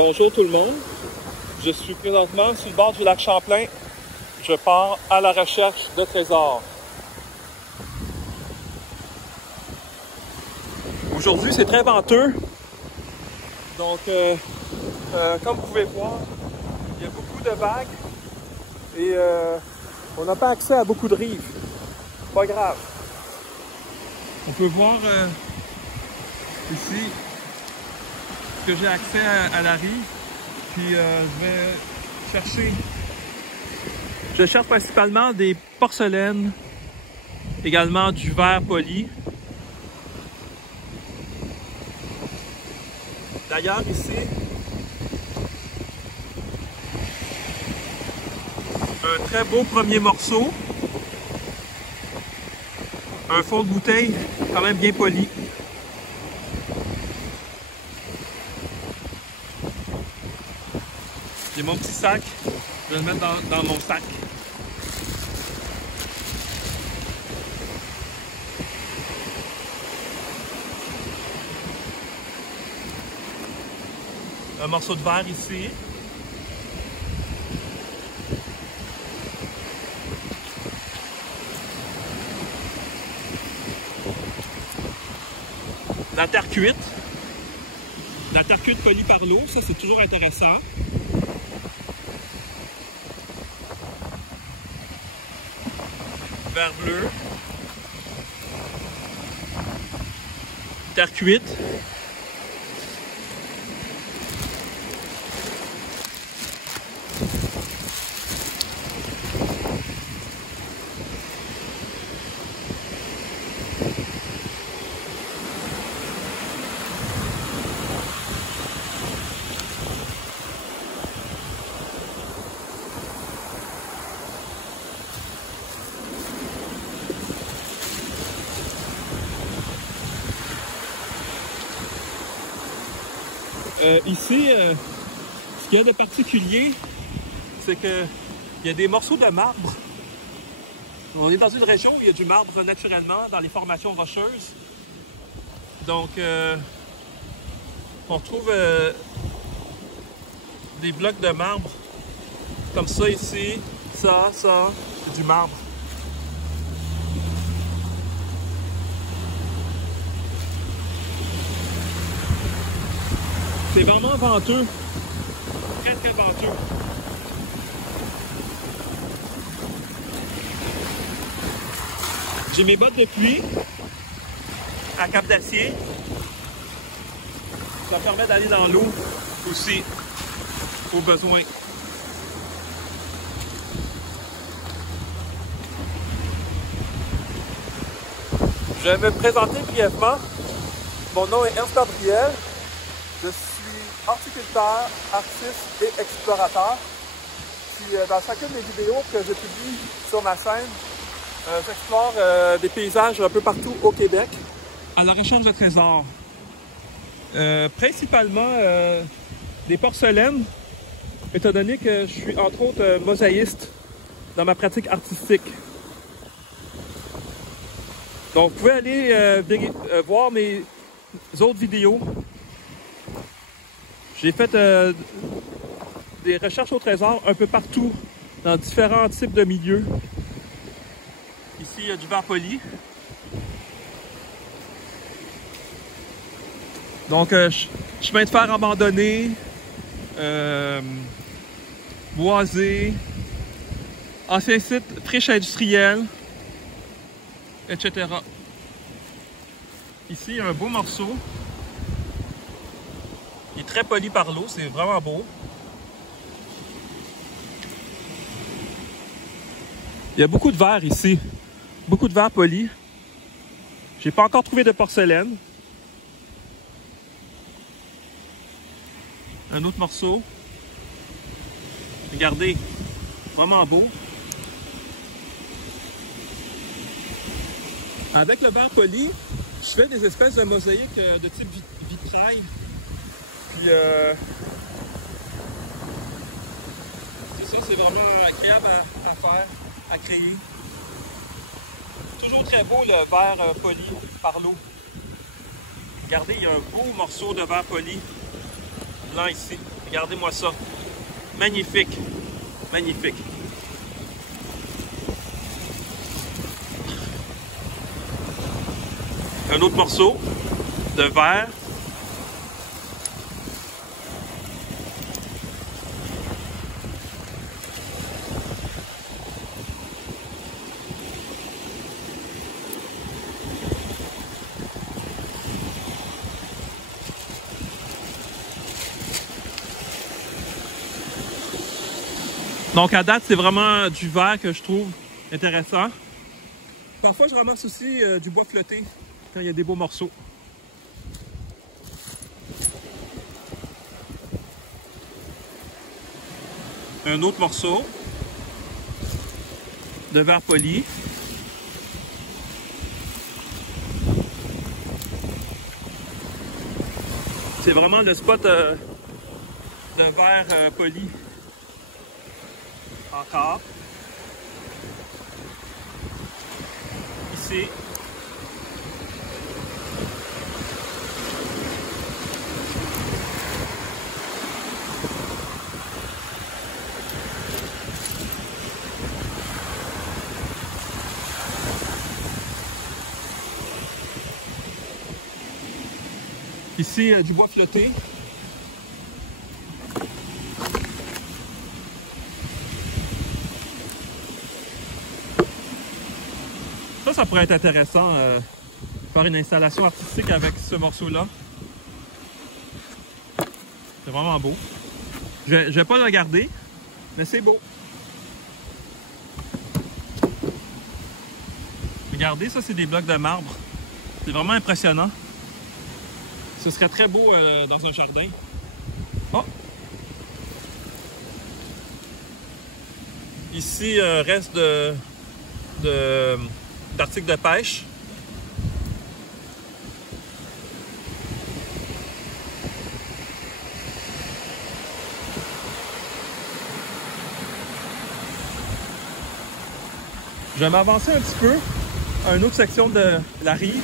Bonjour tout le monde, je suis présentement sur le bord du lac Champlain. Je pars à la recherche de trésors. Aujourd'hui c'est très venteux, donc comme vous pouvez voir, il y a beaucoup de vagues et on n'a pas accès à beaucoup de rives. Pas grave. On peut voir ici que j'ai accès à la rive, puis je cherche principalement des porcelaines, également du verre poli. D'ailleurs ici, un très beau premier morceau, un fond de bouteille quand même bien poli. J'ai mon petit sac, je vais le mettre dans mon sac. Un morceau de verre ici. La terre cuite. La terre cuite polie par l'eau, ça c'est toujours intéressant. Verre bleu. Terre cuite. Ici, ce qu'il y a de particulier, c'est qu'il y a des morceaux de marbre. On est dans une région où il y a du marbre naturellement dans les formations rocheuses. Donc, on retrouve des blocs de marbre comme ça ici, ça, c'est du marbre. C'est vraiment venteux, très très venteux. J'ai mes bottes de pluie à cap d'acier. Ça permet d'aller dans l'eau aussi, au besoin. Je vais me présenter brièvement. Mon nom est Ernst Gabriel. Je suis horticulteur, artiste et explorateur. Puis dans chacune des vidéos que je publie sur ma chaîne, j'explore des paysages un peu partout au Québec à la recherche de trésors. Principalement des porcelaines, étant donné que je suis entre autres mosaïste dans ma pratique artistique. Donc vous pouvez aller voir mes autres vidéos. J'ai fait des recherches au trésor un peu partout, dans différents types de milieux. Ici, il y a du verre poli. Donc, chemin de fer abandonné, boisé, ancien site friche industrielle, etc. Ici, il y a un beau morceau. Il est très poli par l'eau, c'est vraiment beau. Il y a beaucoup de verre ici, beaucoup de verre poli. J'ai pas encore trouvé de porcelaine. Un autre morceau. Regardez, vraiment beau. Avec le verre poli, je fais des espèces de mosaïques de type vitrail. Puis c'est ça, c'est vraiment agréable à faire, à créer. Toujours très beau le verre poli par l'eau. Regardez, il y a un beau morceau de verre poli blanc ici. Regardez-moi ça. Magnifique. Magnifique. Un autre morceau de verre. Donc à date, c'est vraiment du verre que je trouve intéressant. Parfois, je ramasse aussi du bois flotté quand il y a des beaux morceaux. Un autre morceau de verre poli. C'est vraiment le spot de verre poli. Encore. Ici. Ici, du bois flotté. Ça pourrait être intéressant, faire une installation artistique avec ce morceau-là. C'est vraiment beau. Je vais pas le garder, mais c'est beau. Regardez, ça c'est des blocs de marbre. C'est vraiment impressionnant. Ce serait très beau dans un jardin. Oh! Ici, reste d'articles de pêche. Je vais m'avancer un petit peu à une autre section de la rive.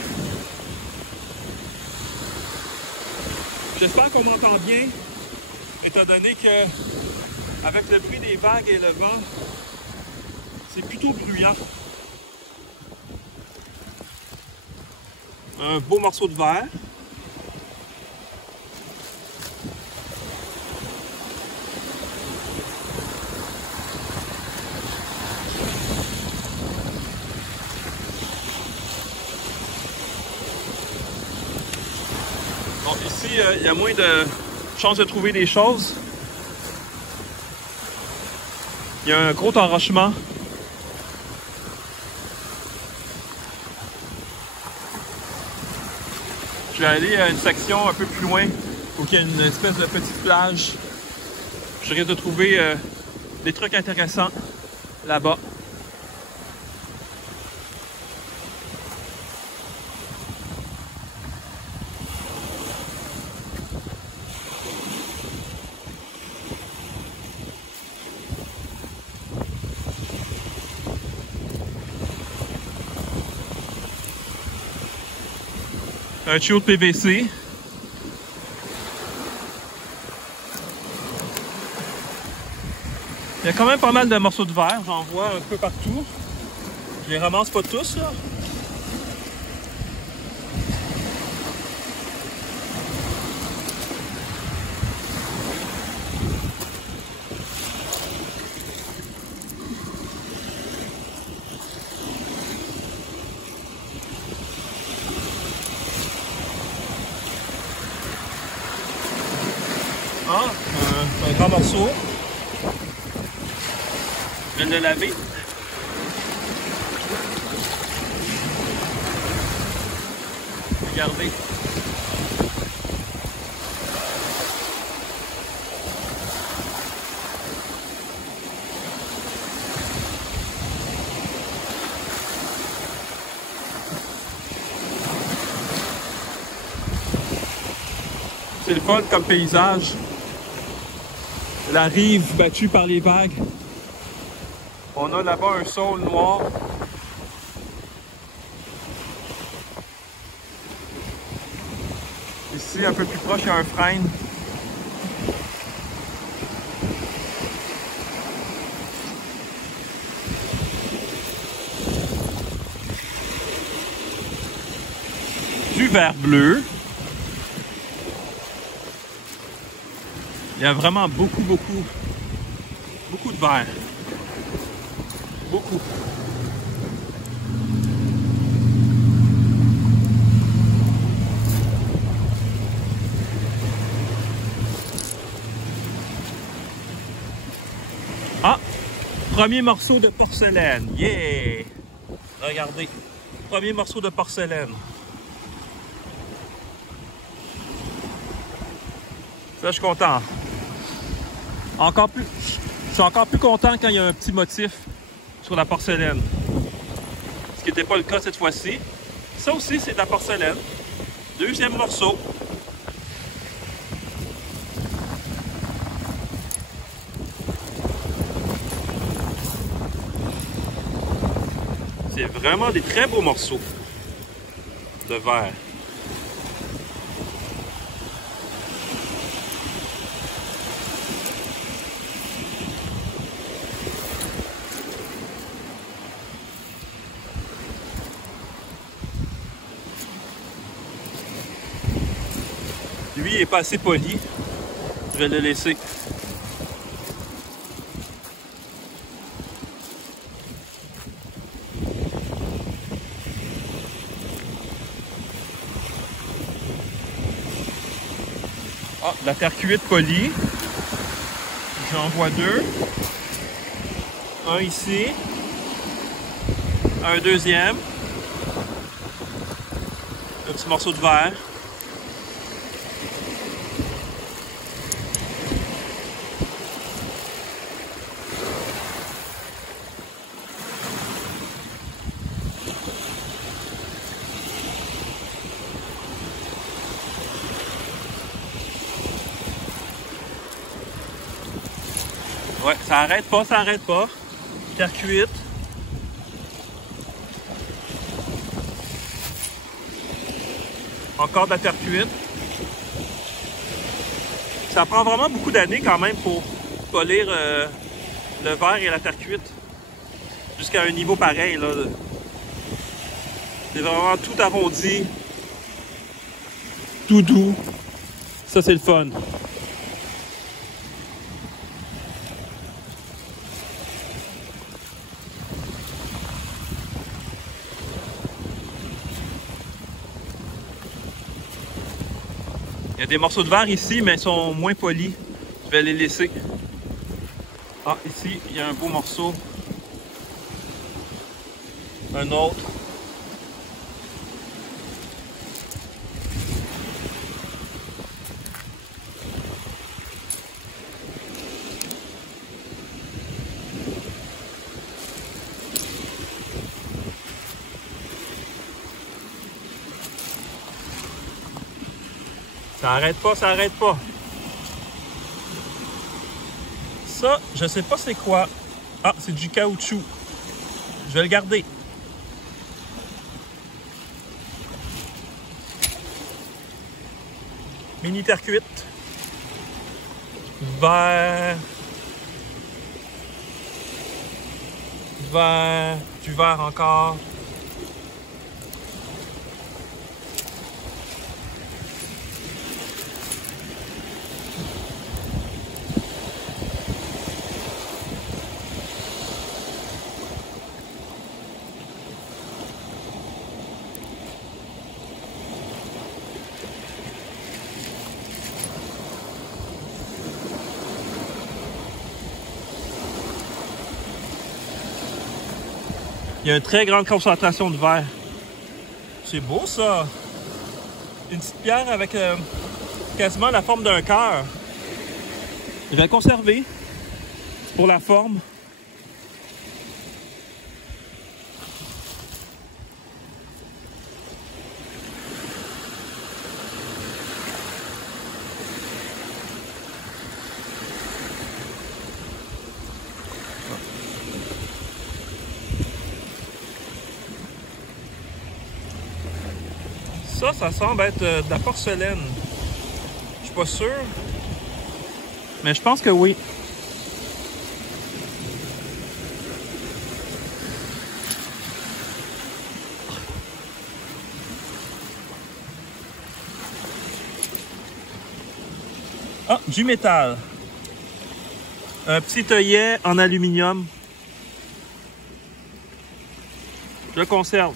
J'espère qu'on m'entend bien, étant donné que avec le bruit des vagues et le vent, c'est plutôt bruyant. Un beau morceau de verre. Donc ici, il y a moins de chances de trouver des choses. Il y a un gros enrochement. Je vais aller à une section un peu plus loin où il y a une espèce de petite plage. Je risque de trouver des trucs intéressants là-bas. Un tuyau de PVC. Il y a quand même pas mal de morceaux de verre, j'en vois un peu partout. Je les ramasse pas tous là. Ah, un grand morceau. Je viens de le laver. Regardez. C'est le fun comme paysage. La rive battue par les vagues. On a là-bas un saule noir. Ici, un peu plus proche, il y a un frêne. verre bleu. Il y a vraiment beaucoup de verre. Beaucoup. Ah! Premier morceau de porcelaine. Yeah! Regardez. Premier morceau de porcelaine. Ça, je suis content. Je suis encore plus content quand il y a un petit motif sur la porcelaine. Ce qui n'était pas le cas cette fois-ci. Ça aussi, c'est de la porcelaine. Deuxième morceau. C'est vraiment des très beaux morceaux de verre. Lui, il n'est pas assez poli. Je vais le laisser. Ah, la terre cuite polie. J'en vois deux. Un ici. Un deuxième. Un petit morceau de verre. Ouais, ça arrête pas, ça arrête pas. Terre cuite. Encore de la terre cuite. Ça prend vraiment beaucoup d'années quand même pour polir le verre et la terre cuite. Jusqu'à un niveau pareil, là. C'est vraiment tout arrondi. Tout doux. Ça, c'est le fun. Il y a des morceaux de verre ici, mais ils sont moins polis. Je vais les laisser. Ah, ici, il y a un beau morceau. Un autre. Ça arrête pas, ça arrête pas. Ça, je sais pas c'est quoi. Ah, c'est du caoutchouc. Je vais le garder. Mini terre cuite. Verre. Verre. Du verre encore. Il y a une très grande concentration de verre. C'est beau ça! Une petite pierre avec quasiment la forme d'un cœur. Je vais la conserver pour la forme. Ça semble être de la porcelaine. Je suis pas sûr. Mais je pense que oui. Ah, du métal. Un petit œillet en aluminium. Je conserve.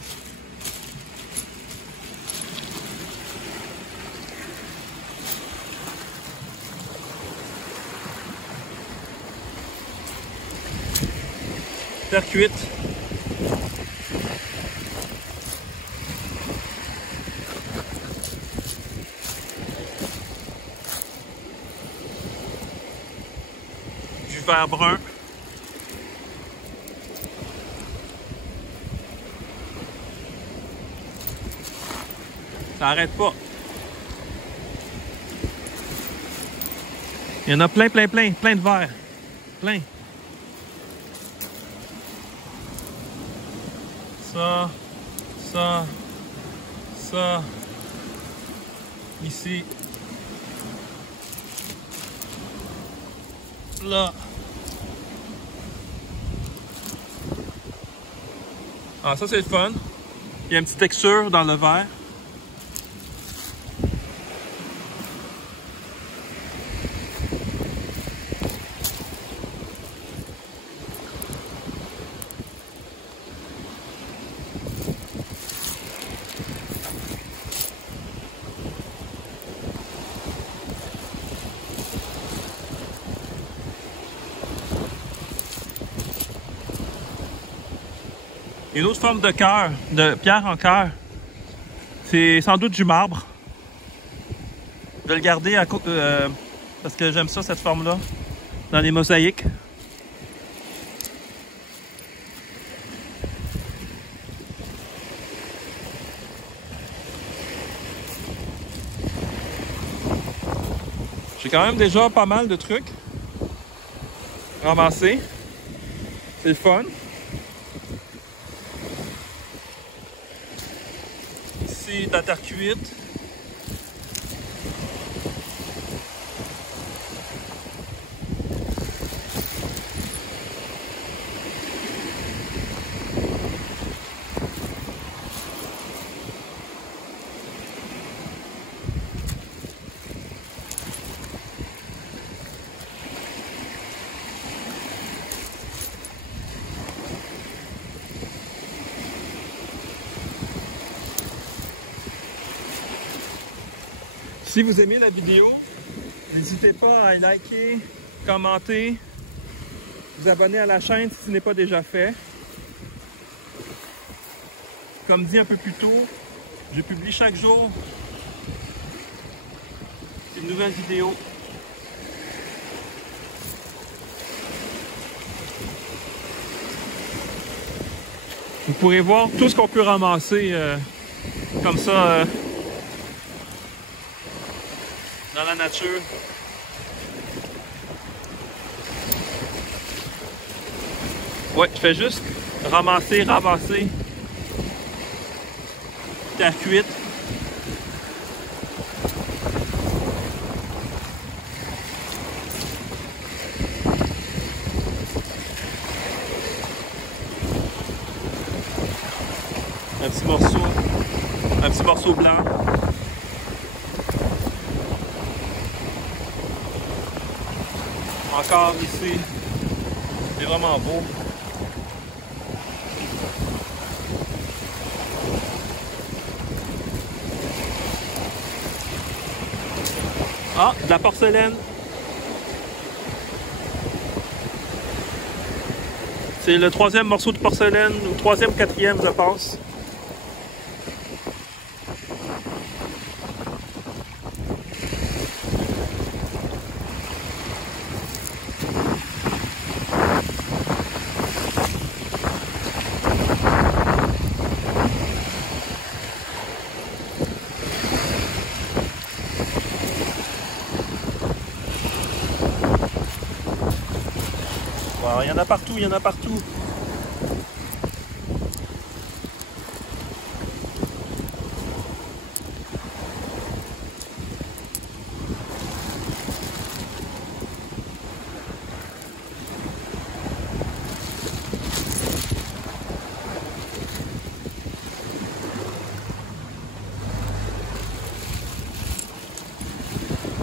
Terre cuite. Du verre brun. Ça arrête pas. Il y en a plein de verres. Plein. Ça, ici, là. Ah, ça c'est le fun. Il y a une petite texture dans le verre. Une autre forme de cœur, de pierre en cœur, c'est sans doute du marbre. Je vais le garder parce que j'aime ça, cette forme-là, dans les mosaïques. J'ai quand même déjà pas mal de trucs ramassés. C'est le fun. Ici, de la terre cuite. Si vous aimez la vidéo, n'hésitez pas à liker, commenter, vous abonner à la chaîne si ce n'est pas déjà fait. Comme dit un peu plus tôt, je publie chaque jour une nouvelle vidéo. Vous pourrez voir tout ce qu'on peut ramasser comme ça dans la nature. Ouais, je fais juste ramasser. Terre cuite. Un petit morceau blanc. Encore ici, c'est vraiment beau. Ah, de la porcelaine. C'est le troisième morceau de porcelaine, ou troisième, quatrième, je pense. Wow, il y en a partout, il y en a partout.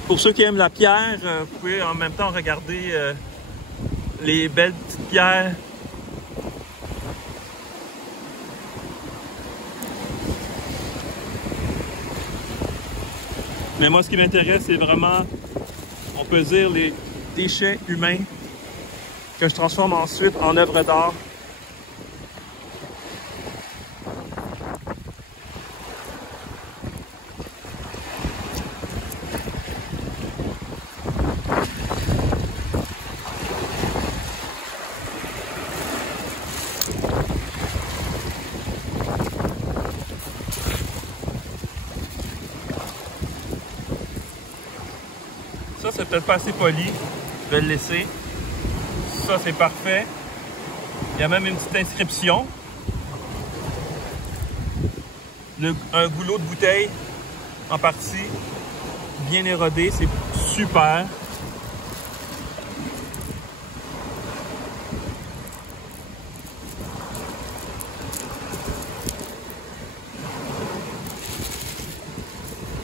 Pour ceux qui aiment la pierre, vous pouvez en même temps regarder les belles petites pierres. Mais moi, ce qui m'intéresse, c'est vraiment, on peut dire, les déchets humains que je transforme ensuite en œuvres d'art. Ça, c'est peut-être pas assez poli. Je vais le laisser. Ça, c'est parfait. Il y a même une petite inscription. Un goulot de bouteille en partie. Bien érodé. C'est super.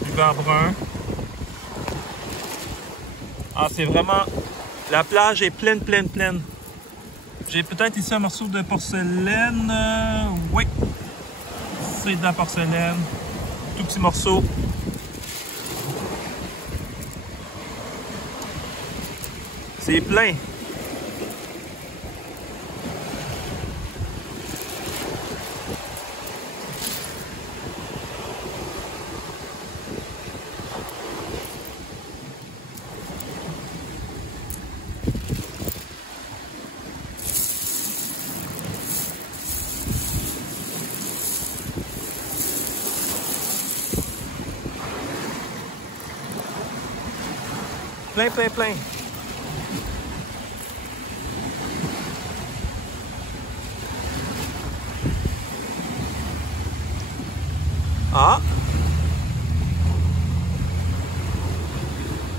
Du verre brun. Ah, c'est vraiment... La plage est pleine, pleine, pleine. J'ai peut-être ici un morceau de porcelaine. Oui. C'est de la porcelaine. Tout petit morceau. C'est plein. Plein, plein, plein. Ah!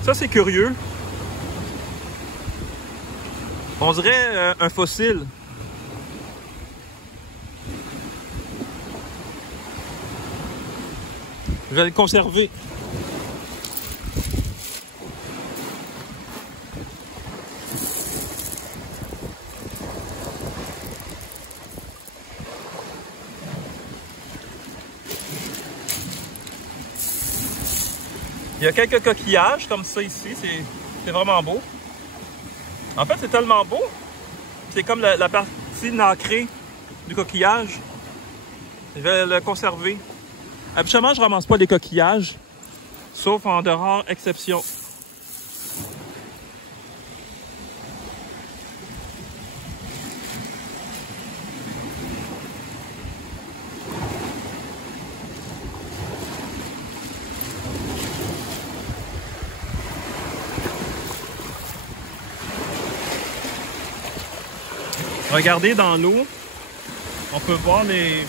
Ça, c'est curieux. On dirait un fossile. Je vais le conserver. Il y a quelques coquillages comme ça ici, c'est vraiment beau. En fait, c'est tellement beau, c'est comme la partie nacrée du coquillage. Je vais le conserver. Habituellement, je ramasse pas les coquillages, sauf en de rares exceptions. Regardez dans l'eau, on peut voir les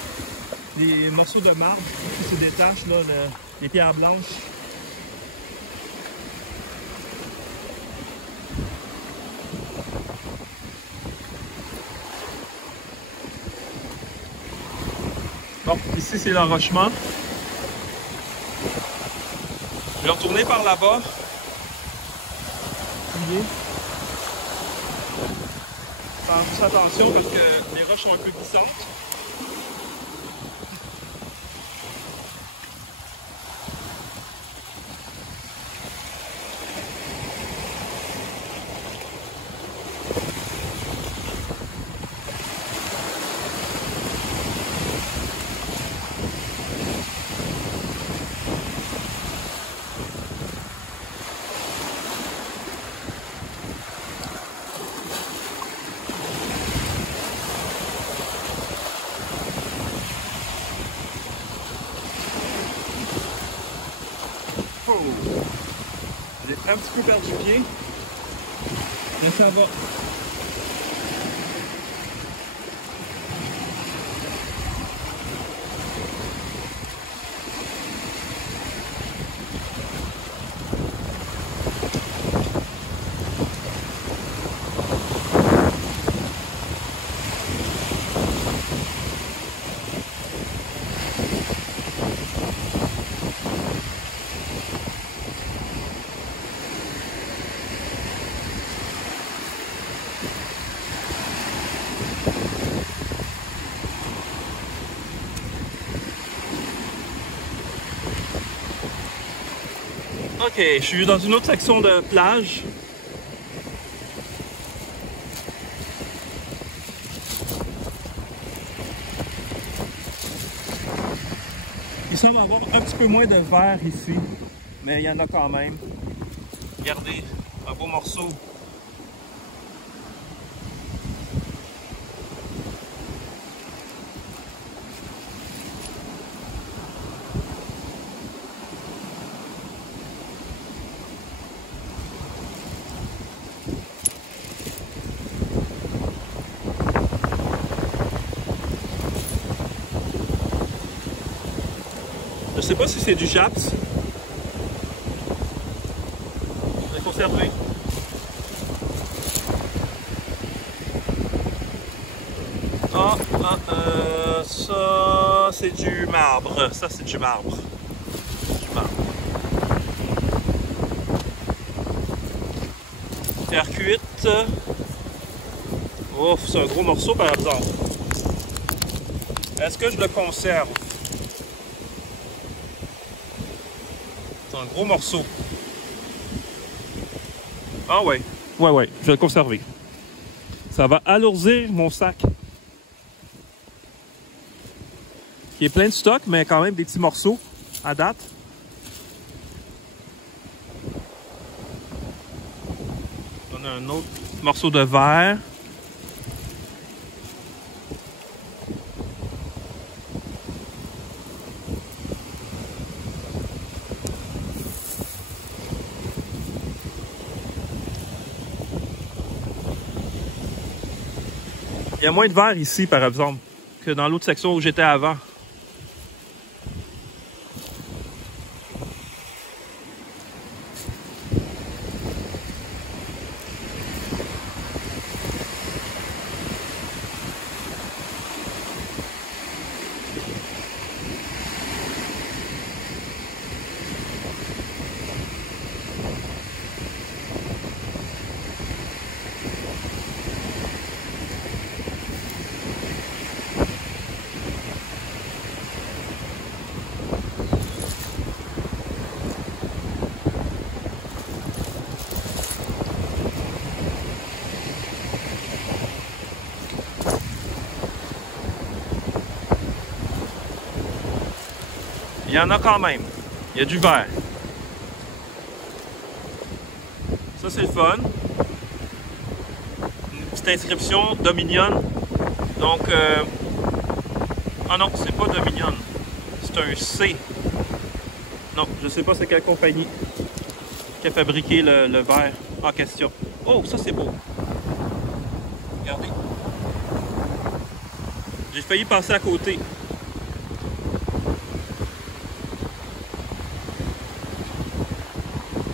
morceaux de marbre qui se détachent, là, les pierres blanches. Bon, ici c'est l'enrochement. Je vais retourner par là-bas. Faire juste attention parce que les roches sont un peu glissantes. Oh! J'ai un petit peu perdu pied, mais ça va. Ok, je suis dans une autre section de plage. Il semble avoir un petit peu moins de verre ici, mais il y en a quand même. Regardez, un beau morceau. Je sais pas si c'est du Japs. Je vais conserver. Ça c'est du marbre. Ça c'est du marbre. Du marbre. Terre cuite. Ouf, c'est un gros morceau par exemple. Est-ce que je le conserve? C'est un gros morceau. Ah ouais. Ouais, je vais le conserver. Ça va alourdir mon sac. Qui est plein de stock, mais quand même des petits morceaux à date. On a un autre morceau de verre. Il y a moins de verre ici, par exemple, que dans l'autre section où j'étais avant. Il y en a quand même. Il y a du verre. Ça, c'est le fun. Une petite inscription Dominion. Donc, ah non, c'est pas Dominion. C'est un C. Non, je sais pas c'est quelle compagnie qui a fabriqué le verre en question. Oh, ça c'est beau. Regardez. J'ai failli passer à côté.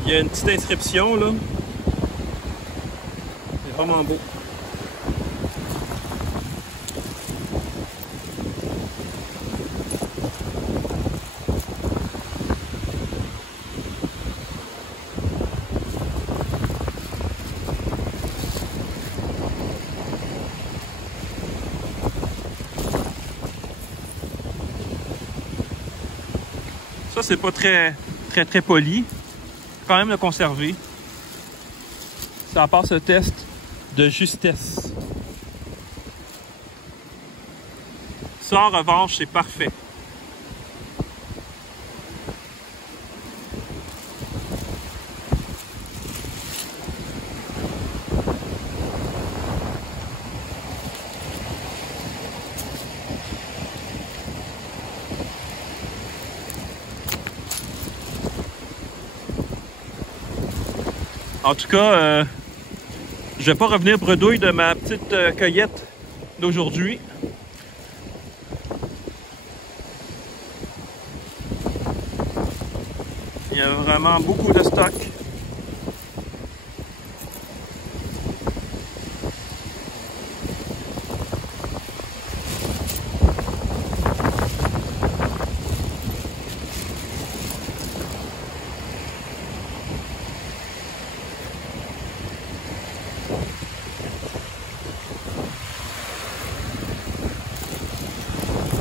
Il y a une petite inscription là. C'est vraiment beau. Ça c'est pas très poli. Quand même le conserver. Ça passe le test de justesse. Ça en revanche c'est parfait. En tout cas, je vais pas revenir bredouille de ma petite cueillette d'aujourd'hui. Il y a vraiment beaucoup de stock.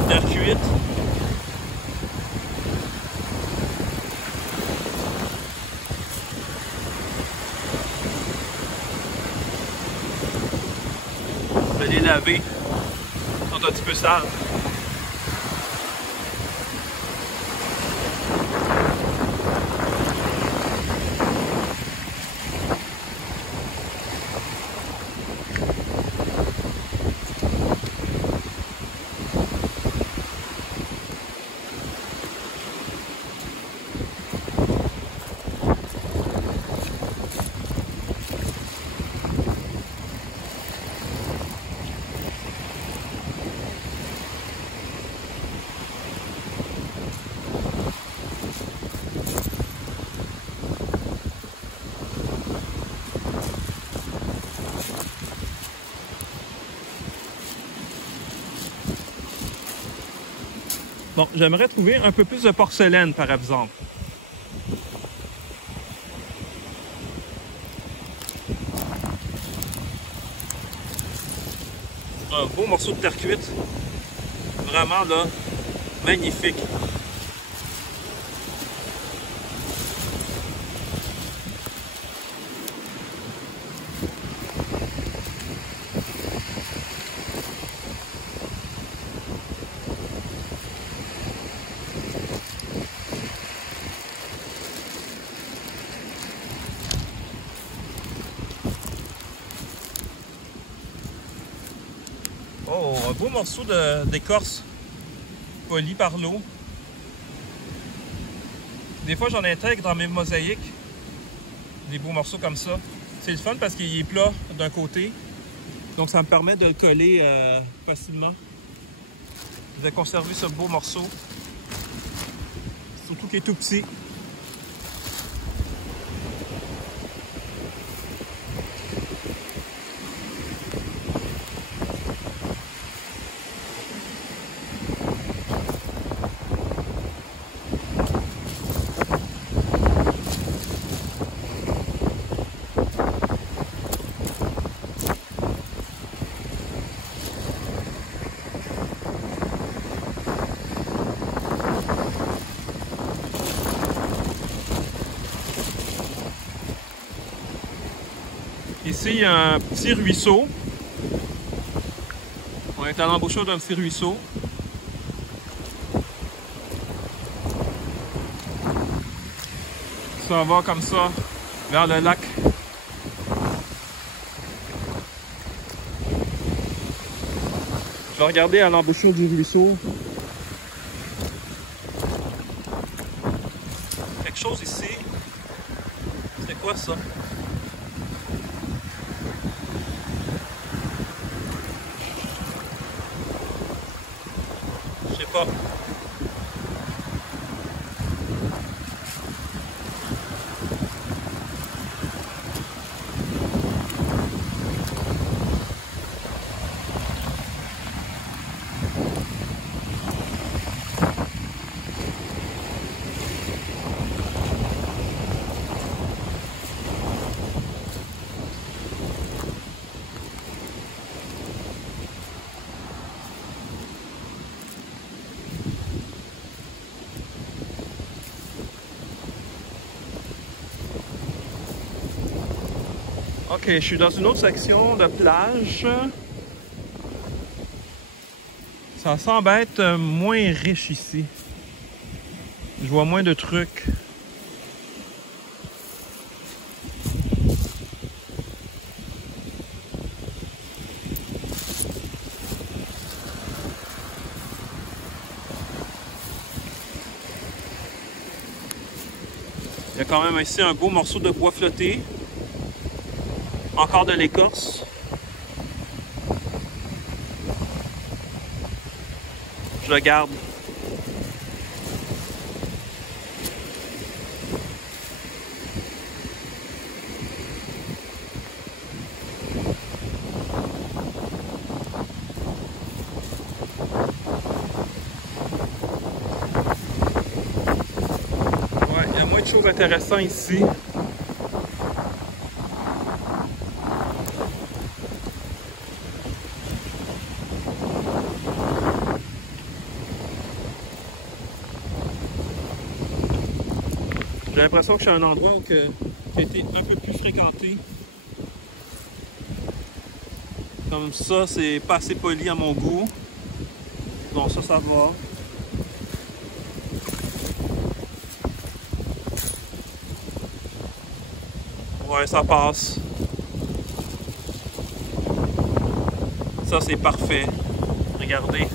Terre cuite. les laver. Ils sont un petit peu sales. Bon, j'aimerais trouver un peu plus de porcelaine, par exemple. Un beau morceau de terre cuite. Vraiment, là, magnifique. Oh, un beau morceau d'écorce poli par l'eau. Des fois, j'en intègre dans mes mosaïques des beaux morceaux comme ça. C'est le fun parce qu'il est plat d'un côté, donc ça me permet de le coller facilement. Je vais conserver ce beau morceau, surtout qu'il est tout petit. Ici, il y a un petit ruisseau. On est à l'embouchure d'un petit ruisseau. Ça va comme ça vers le lac. Je vais regarder à l'embouchure du ruisseau. Quelque chose ici. C'est quoi ça? Je sais pas. Ok, je suis dans une autre section de plage. Ça semble être moins riche ici. Je vois moins de trucs. Il y a quand même ici un beau morceau de bois flotté. Encore de l'écorce. Je le garde. Ouais, il y a moins de choses intéressantes ici. J'ai l'impression que je suis à un endroit qui a été un peu plus fréquenté. Comme ça, c'est pas assez poli à mon goût. Donc ça, ça va. Ouais, ça passe. Ça, c'est parfait. Regardez.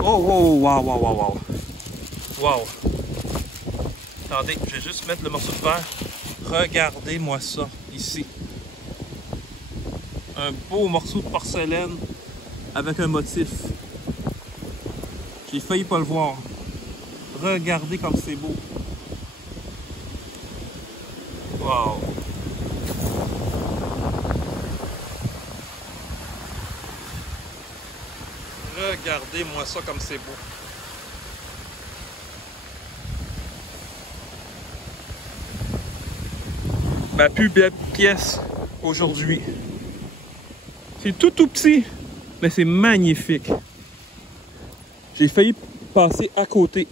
Oh, wow, wow, wow, wow, wow. Wow. Attendez, je vais juste mettre le morceau de verre. Regardez-moi ça, ici. Un beau morceau de porcelaine avec un motif. J'ai failli pas le voir. Regardez comme c'est beau. Wow. Regardez-moi ça comme c'est beau. Ma plus belle pièce aujourd'hui. C'est tout petit, mais c'est magnifique. J'ai failli passer à côté.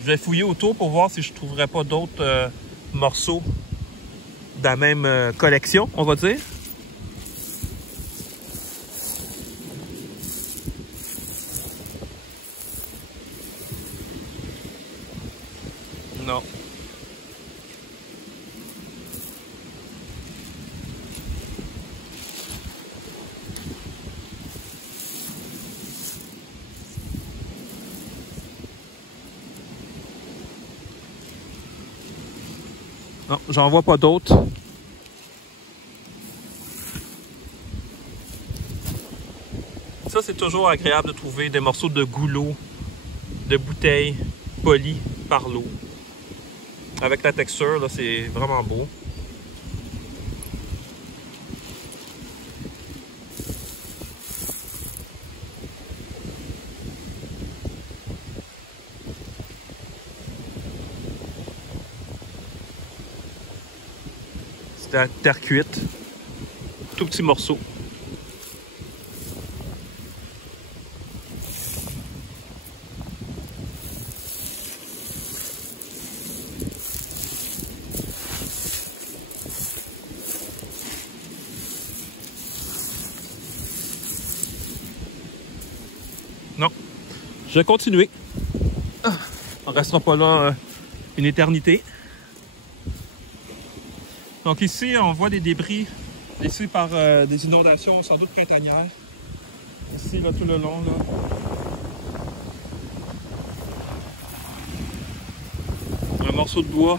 Je vais fouiller autour pour voir si je trouverais pas d'autres morceaux de la même collection, on va dire. Non. Non, j'en vois pas d'autres. Ça, c'est toujours agréable de trouver des morceaux de goulot, de bouteilles polies par l'eau. Avec la texture, là, c'est vraiment beau. C'est de la terre cuite. Tout petit morceau. Non, je vais continuer. On restera pas là une éternité. Donc ici, on voit des débris laissés par des inondations, sans doute printanières. Ici, là, tout le long, là. Un morceau de bois.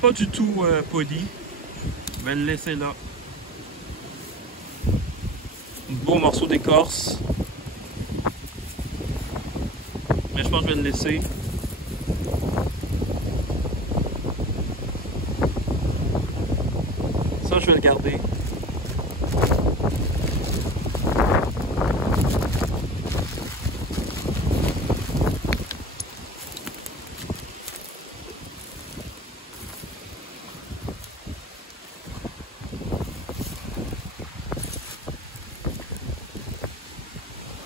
Pas du tout poli. Je vais le laisser là. Un beau morceau d'écorce. Mais je pense que je vais le laisser. Ça, je vais le garder.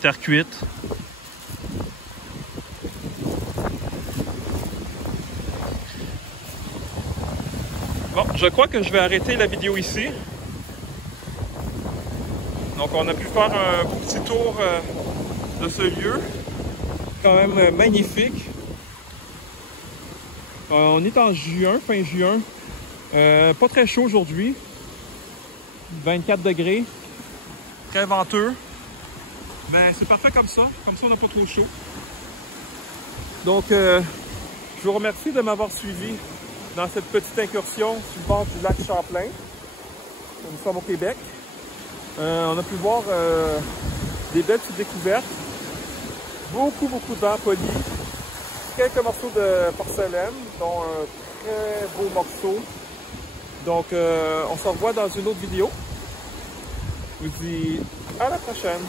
Terre cuite. Bon, je crois que je vais arrêter la vidéo ici. Donc on a pu faire un petit tour de ce lieu. Quand même magnifique. On est en juin, fin juin. Pas très chaud aujourd'hui. 24 degrés. Très venteux. Mais c'est parfait comme ça. Comme ça, on n'a pas trop chaud. Donc, je vous remercie de m'avoir suivi dans cette petite incursion sur le bord du lac Champlain. Nous sommes au Québec. On a pu voir des belles petites découvertes. Beaucoup d'art poli. Quelques morceaux de porcelaine, dont un très beau morceau. Donc, on se revoit dans une autre vidéo. Je vous dis à la prochaine.